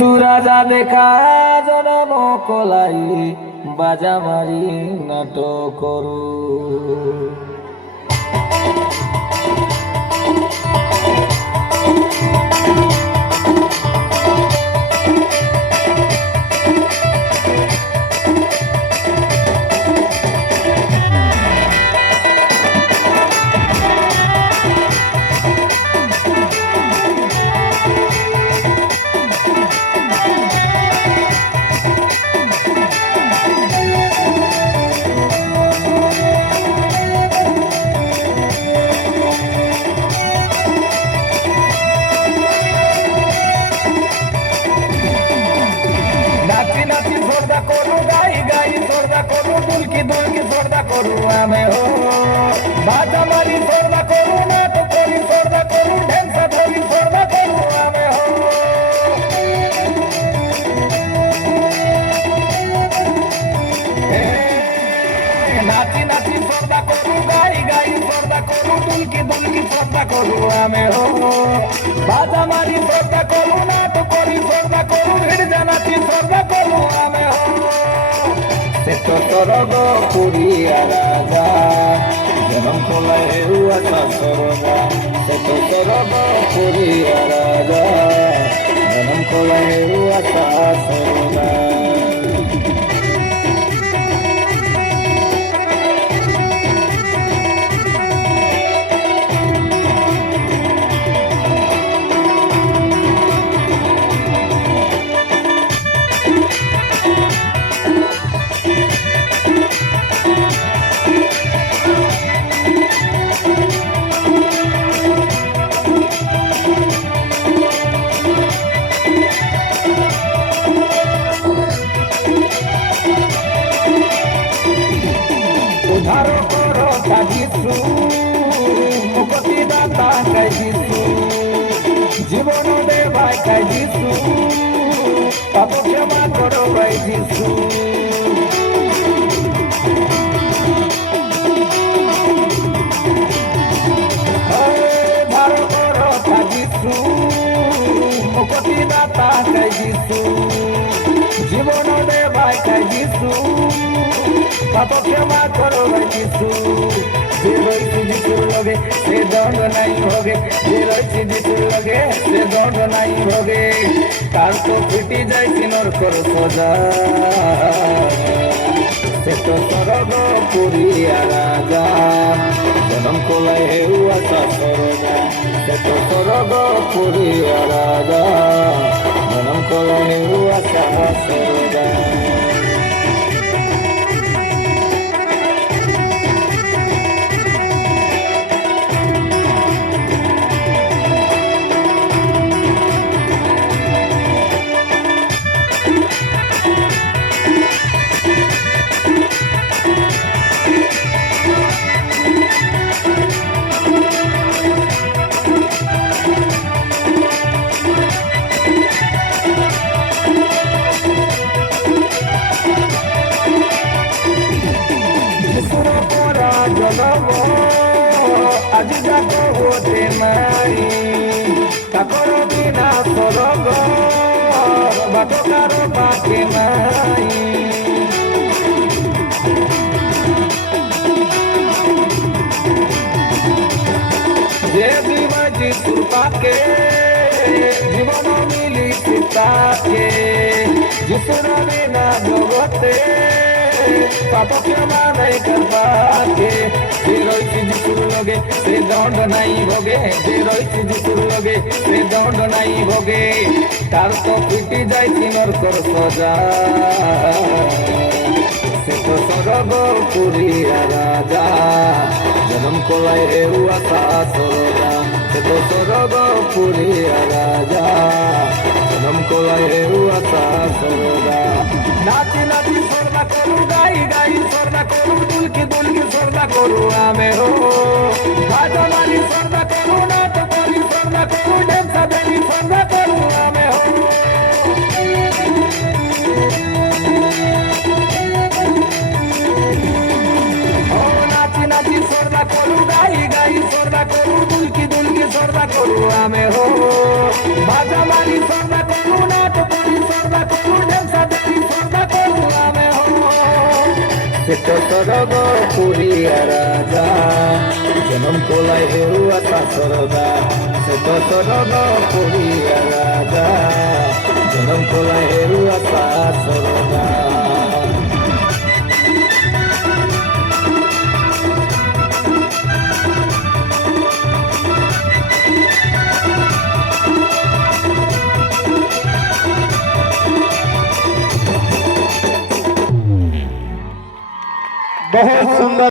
সুরাজা দেখা জনম কলাই বাজা মারি নাটক করু। दुल्की दुल्की सोरदा करू आमे हो बाजा मारी सोरदा करू नाटक करी सोरदा करू ढेंसा धरी सोरदा करू आमे हो नाची नाची सोरदा करू गाई गाई सोरदा करू दुल्की दुल्की सोरदा करू आमे हो बाजा मारी सोरदा करू नाटक करी सोरदा करू हिड़जा नाची सोरदा करू आमे हो तो सरग पुरिया राजा जनम खोलाए हुआ सरोगा से तो सरग पुरिया राजा जनम खोलाए हुआ सरोगा उधारो करो काजिसु मुक्ति दाता काजिसु जीवन दे भाई काजिसु पाप क्षमा करो भाई जिसु उधारो करो काजिसु मुक्ति दाता काजिसु जीवन दे भाई काजिसु पाप क्षमा करो जिसु जे रोइसी जिसु लगे से दंड नहीं होगे जे रोइसी जिसु लगे से दंड नहीं होगे तार तो फिटी जाए सिनर करो सजा से तो सरग पुरिया राजा जनम कोलाए हुआ सरोगा से तो सरग पुरिया राजा जनम कोलाए हुआ सरोगा আজি যাক হতে নাই তাকর বিনা সরগ বাটকার বাকি নাই যে দিবাজি সুপাকে জীবন মিলি সীতাকে যিশুর বিনা জগতে पाप क्षमा नहीं कर पाके जे रोइसी जिसुर लगे से दंड नहीं भोगे जे रोइसी जिसुर लगे से दंड नहीं भोगे तार तो फिटी जाए सिनर कर सजा से तो सरग पुरिया राजा जनम कोलाए हुआ सरोगा से तो सरग पुरिया राजा जनम कोलाए हुआ सरोगा नाची नाची सोरदा करू गाई गाई सोरदा करू दुल्की दुल्की सोरदा करू आमे हो बाजा मारी सोरदा करू नाटक करी सोरदा करू ढेंसा धरी सोरदा करू आमे हो नाची नाची सोरदा करू गाई गाई सोरदा करू दुल्की दुल्की सोरदा करू आमे हो बाजा मारी सोरदा करू नाटक करी से तो सरग पुरिया राजा जन्म कोलाय हेरुआ ता सरदा से तो सरग पुरिया राजा जन्म कोलाय हेरुआ ता सरदा बहुत सुंदर।